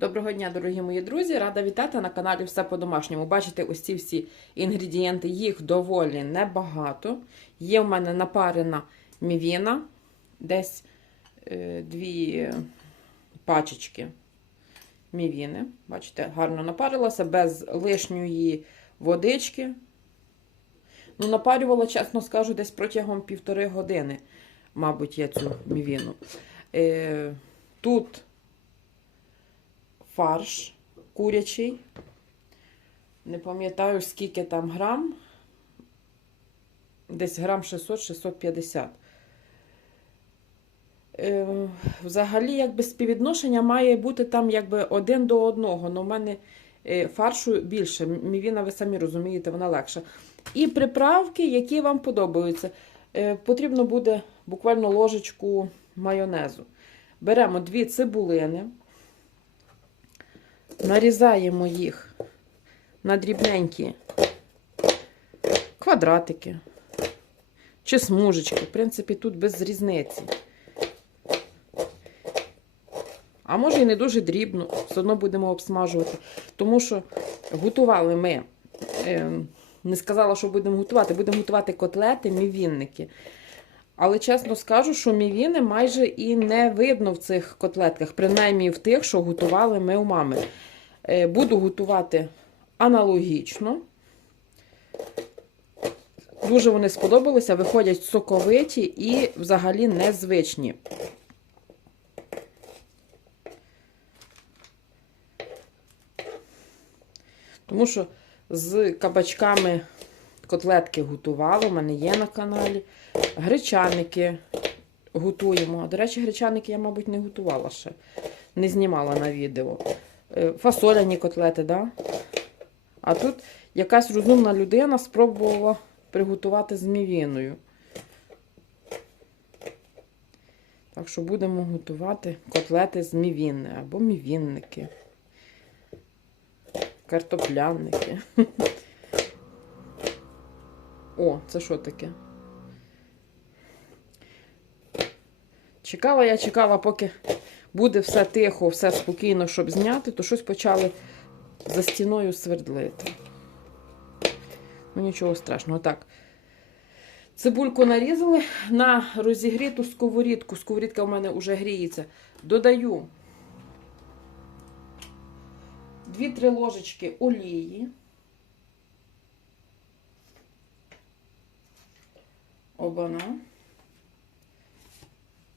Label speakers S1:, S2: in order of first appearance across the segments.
S1: Доброго дня, дорогі мої друзі! Рада вітати на каналі Все по-домашньому. Бачите, ось ці всі інгредієнти, їх доволі небагато. Є в мене напарена мівіна, десь е, дві пачечки мівіни. Бачите, гарно напарилася, без лишньої водички. Ну, напарювала, чесно скажу, десь протягом півтори години, мабуть, я цю мівіну. Е, тут фарш курячий. Не пам'ятаю, скільки там грам. Десь грам 600-650. Е, взагалі, якби співвідношення має бути там якби один до одного. але в мене е, фаршу більше. Мівіна, ви самі розумієте, вона легша. І приправки, які вам подобаються. Е, потрібно буде буквально ложечку майонезу. Беремо дві цибулини. Нарізаємо їх на дрібненькі квадратики чи смужечки. В принципі, тут без різниці. А може і не дуже дрібно, все одно будемо обсмажувати. Тому що готували ми, е, не сказала, що будемо готувати, будемо готувати котлети, мівінники. Але чесно скажу, що мівіни майже і не видно в цих котлетках, принаймні в тих, що готували ми у мами. Е, Буду готувати аналогічно. Дуже вони сподобалися, виходять соковиті і взагалі незвичні. Тому що з кабачками котлетки готували, у мене є на каналі. Гречаники готуємо. До речі, гречаники я, мабуть, не готувала ще, не знімала на відео. Е, Фасоляні котлети, да? А тут якась розумна людина спробувала приготувати з мівіною. Так що будемо готувати котлети з мівіни або мівінники. Картопляники. О, це що таке? Чекала я, чекала, поки буде все тихо, все спокійно, щоб зняти, то щось почали за стіною свердлити. Ну, нічого страшного. Так. Цибульку нарізали на розігріту сковорідку. Сковорідка у мене вже гріється. Додаю 2-3 ложечки олії. Обана.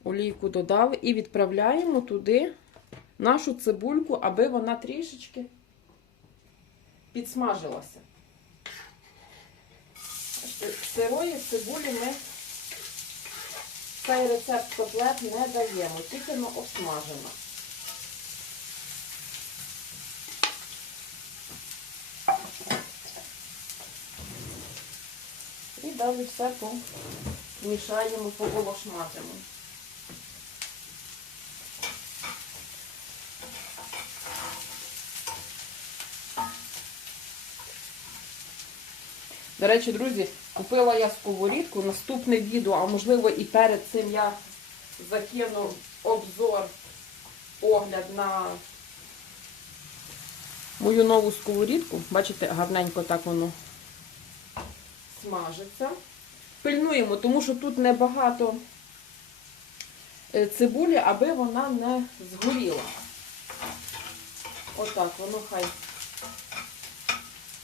S1: Олійку додали і відправляємо туди нашу цибульку, аби вона трішечки підсмажилася. Сирої цибулі ми цей рецепт котлет не даємо, тільки на обсмажена. І далі все помішаємо, поволошматимо. До речі, друзі, купила я сковорідку. Наступне відео, а можливо і перед цим я закину обзор, огляд на мою нову сковорідку. Бачите, гарненько так воно смажиться. Пильнуємо, тому що тут небагато е, цибулі, аби вона не згоріла. Отак, воно хай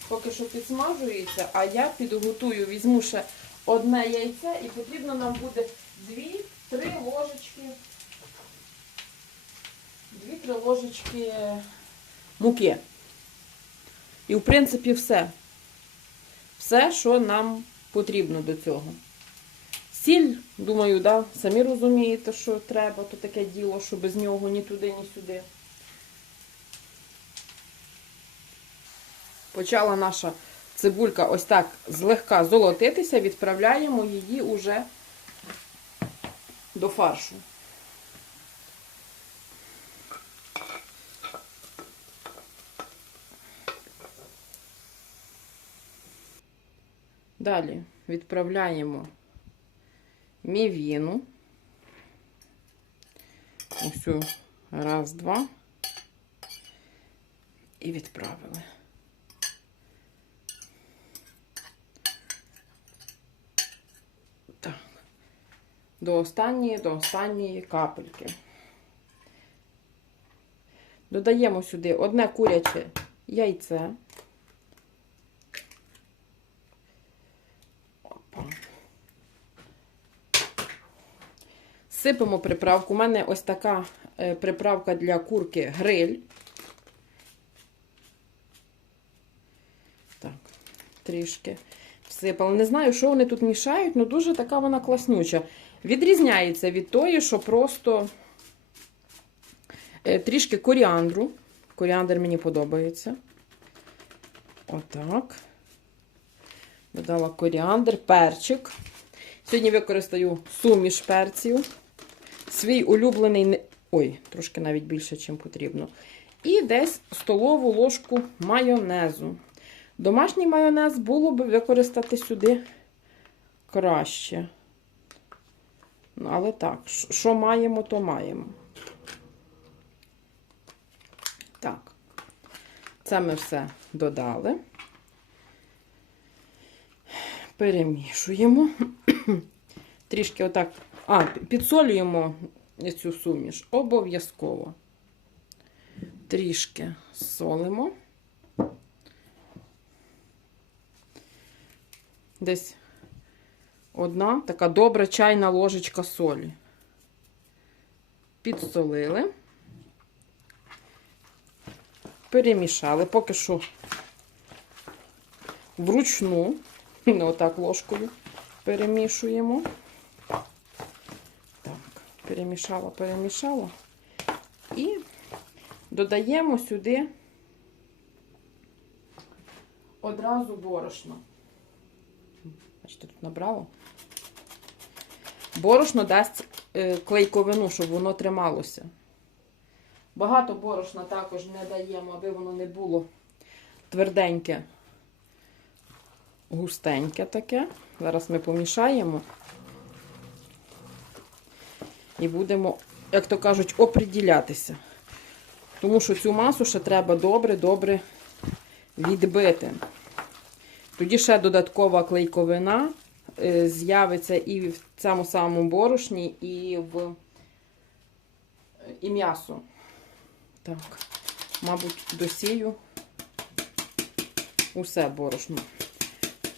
S1: поки що підсмажується, а я підготую, візьму ще одне яйце і потрібно нам буде 2-3 ложечки, 2-3 ложечки муки. І, в принципі, все. Все, що нам потрібно до цього. Сіль, думаю, да, самі розумієте, що треба, то таке діло, що без нього ні туди, ні сюди. Почала наша цибулька ось так злегка золотитися, відправляємо її уже до фаршу. Далі відправляємо мівіну. Ось, раз, два. І відправили. До останньої, до останньої капельки. Додаємо сюди одне куряче яйце. Опа. Сипемо приправку. У мене ось така е, приправка для курки гриль. Так, трішки всипала. Не знаю, що вони тут мішають, але дуже така вона класнюча. Відрізняється від тої, що просто е, трішки коріандру. Коріандр мені подобається. Отак. Додала коріандр, перчик. Сьогодні використаю суміш перців. Свій улюблений. Ой, трошки навіть більше, ніж потрібно. І десь столову ложку майонезу. Домашній майонез було б використати сюди краще. Але так, що маємо, то маємо. Так, це ми все додали. Перемішуємо. Трішки отак. А, підсолюємо цю суміш. Обов'язково. Трішки солимо. Десь одна така добра чайна ложечка солі. Підсолили. Перемішали. Поки що вручну, отак ложкою перемішуємо. Так, перемішала, перемішала. І додаємо сюди одразу борошно. Бачите, тут набрало. Борошно дасть е, клейковину, щоб воно трималося. Багато борошна також не даємо, аби воно не було тверденьке, густеньке таке. Зараз ми помішаємо і будемо, як то кажуть, оприділятися. Тому що цю масу ще треба добре-добре відбити. Тоді ще додаткова клейковина е, з'явиться і в цьому самому борошні, і в і м'ясо. Так, мабуть, досію усе борошно.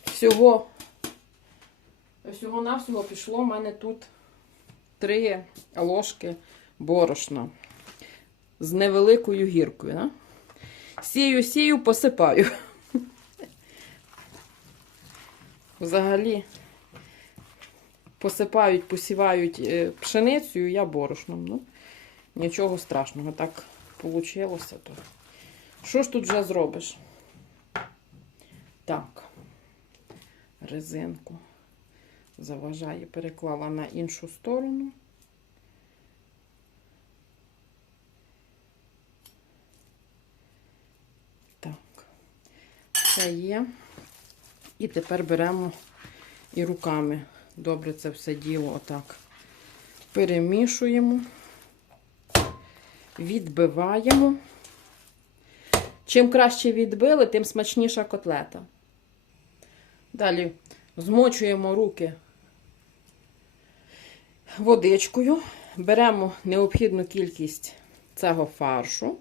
S1: Всього, всього навсього пішло в мене тут 3 ложки борошна з невеликою гіркою. Да? Сію, сію, посипаю. Взагалі посипають, посівають е, пшеницею, я борошном. Ну, нічого страшного, так вийшло. То. Що ж тут вже зробиш? Так, резинку заважає, переклала на іншу сторону. Так, це є. І тепер беремо і руками добре це все діло отак перемішуємо, відбиваємо. Чим краще відбили, тим смачніша котлета. Далі змочуємо руки водичкою, беремо необхідну кількість цього фаршу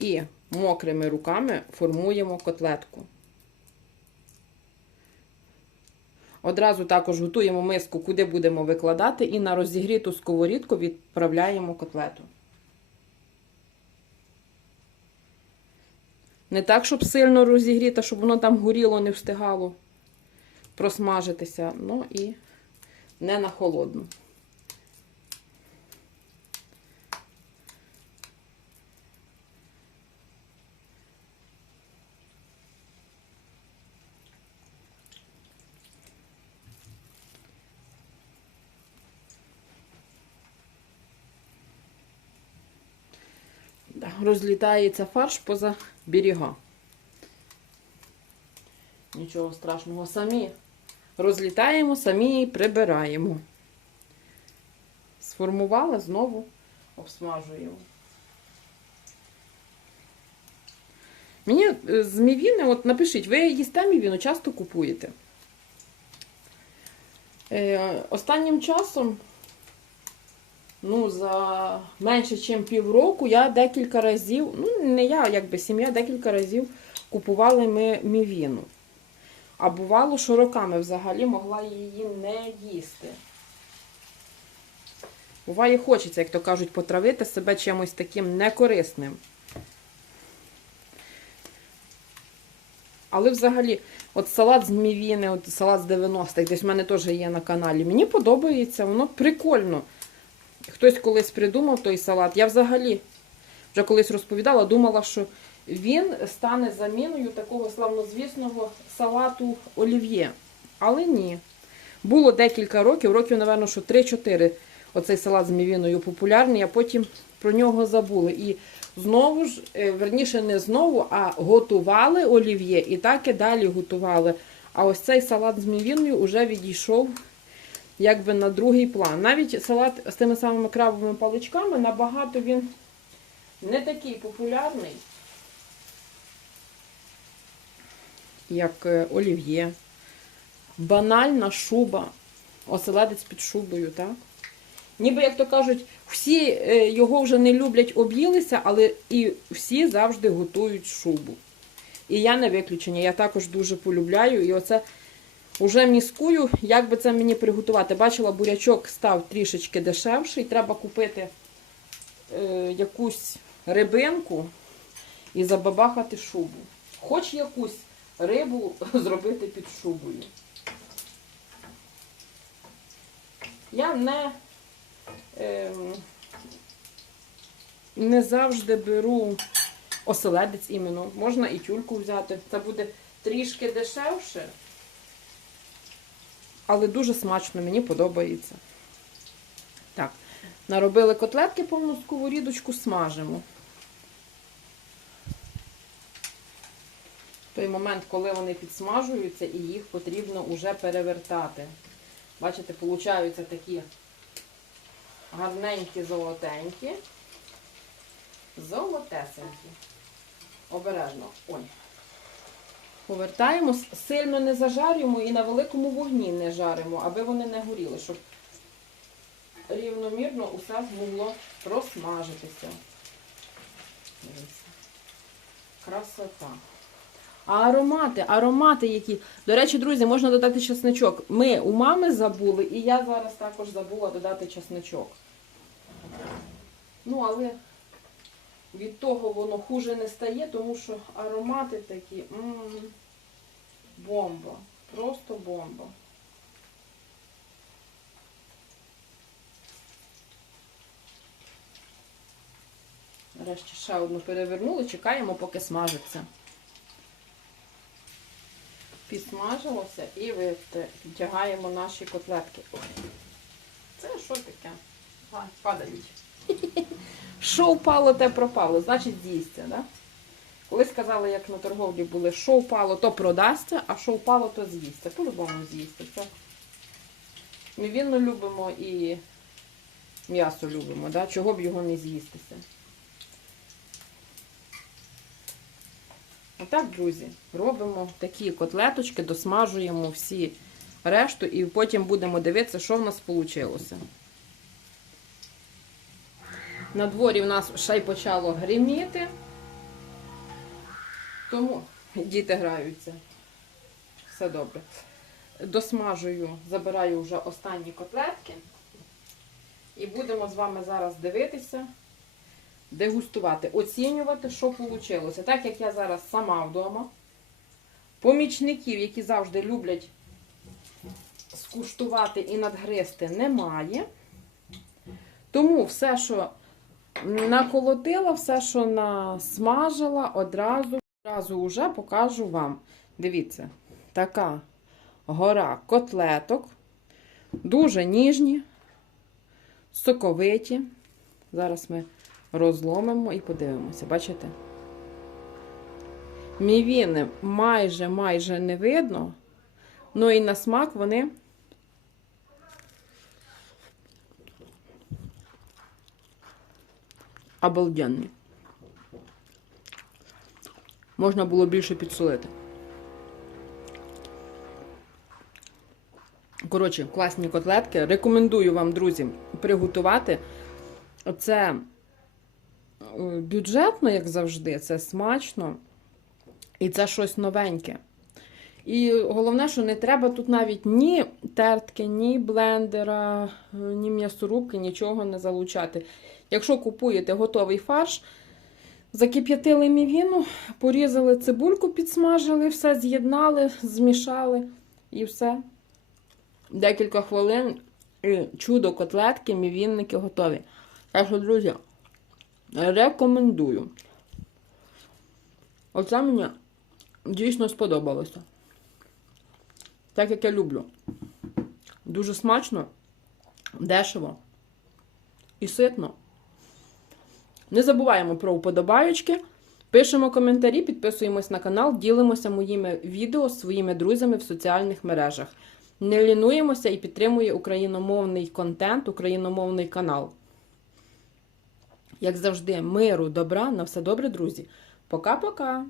S1: і мокрими руками формуємо котлетку. Одразу також готуємо миску, куди будемо викладати, і на розігріту сковорідку відправляємо котлету. Не так, щоб сильно розігріта, щоб воно там горіло, не встигало просмажитися. Ну і не на холодну. Розлітається фарш поза берега. Нічого страшного, самі розлітаємо, самі прибираємо. Сформували, знову обсмажуємо. Мені е, з мівіни, от напишіть, ви їсте мівіну, часто купуєте. Е, останнім часом, ну, за менше, ніж півроку, я декілька разів, ну, не я, якби сім'я, декілька разів купували ми мівіну. А бувало, що роками взагалі могла її не їсти. Буває, хочеться, як то кажуть, потравити себе чимось таким некорисним. Але взагалі, от салат з мівіни, от салат з 90-х, десь в мене теж є на каналі. Мені подобається, воно прикольно. Хтось колись придумав той салат. Я взагалі вже колись розповідала, думала, що він стане заміною такого славнозвісного салату олів'є. Але ні. Було декілька років, років, напевно, що 3-4 оцей салат з мівіною популярний, а потім про нього забули. І знову ж, е, верніше, не знову, а готували олів'є і так і далі готували. А ось цей салат з мівіною вже відійшов якби на другий план. Навіть салат з тими самими крабовими паличками набагато він не такий популярний, як е, олів'є. Банальна шуба, оселедець під шубою, так? Ніби, як то кажуть, всі е, його вже не люблять, об'їлися, але і всі завжди готують шубу. І я не виключення, я також дуже полюбляю. І оце уже міскую, як би це мені приготувати. Бачила, бурячок став трішечки дешевший. Треба купити е, якусь рибинку і забабахати шубу. Хоч якусь рибу зробити під шубою. Я не, ем, не завжди беру оселедець іменно. Можна і тюльку взяти. Це буде трішки дешевше, але дуже смачно, мені подобається. Так, наробили котлетки повну сковорідочку, смажимо. В той момент, коли вони підсмажуються, і їх потрібно вже перевертати. Бачите, получаються такі гарненькі, золотенькі, золотесенькі. Обережно. Ой. Повертаємо, сильно не зажарюємо і на великому вогні не жаримо, аби вони не горіли, щоб рівномірно усе змогло просмажитися. Дивіться. Красота. А аромати, аромати які. До речі, друзі, можна додати чесничок. Ми у мами забули, і я зараз також забула додати чесничок. Ну, але від того воно хуже не стає, тому що аромати такі. бомба. Просто бомба. Нарешті ще одну перевернули, чекаємо, поки смажиться підсмажилося і витягаємо наші котлетки. Це що таке? Падають. Що впало, те пропало, значить з'їсться, да? Колись казали, як на торговлі були, що впало, то продасться, а що впало, то з'їсться. По-любому з'їсться. Це Ми вінно любимо і м'ясо любимо, да? чого б його не з'їстися. Отак, друзі, робимо такі котлеточки, досмажуємо всі решту і потім будемо дивитися, що в нас вийшло. На дворі в нас ще й почало гриміти, тому діти граються. Все добре. Досмажую, забираю вже останні котлетки. І будемо з вами зараз дивитися дегустувати, оцінювати, що вийшло. Так як я зараз сама вдома, помічників, які завжди люблять скуштувати і надгризти, немає. Тому все, що наколотила, все, що насмажила, одразу, одразу вже покажу вам. Дивіться, така гора котлеток, дуже ніжні, соковиті. Зараз ми розломимо і подивимося, бачите? Мівіни майже майже не видно, ну і на смак вони обалденні. можна було більше підсолити. Коротше, класні котлетки. Рекомендую вам, друзі, приготувати. Це е, бюджетно, як завжди, це смачно. І це щось новеньке. І головне, що не треба тут навіть ні тертки, ні блендера, е, ні м'ясорубки, нічого не залучати. Якщо купуєте готовий фарш, закип'ятили мівіну, порізали цибульку, підсмажили, все з'єднали, змішали і все. Декілька хвилин і чудо котлетки, мівінники готові. Так що, друзі, рекомендую. Оце мені дійсно сподобалося. Так як я люблю. Дуже смачно, дешево і ситно. Не забуваємо про вподобаючки. Пишемо коментарі, підписуємось на канал, ділимося моїми відео з своїми друзями в соціальних мережах. Не лінуємося і підтримує україномовний контент, україномовний канал. Як завжди, миру, добра, на все добре, друзі. Пока-пока!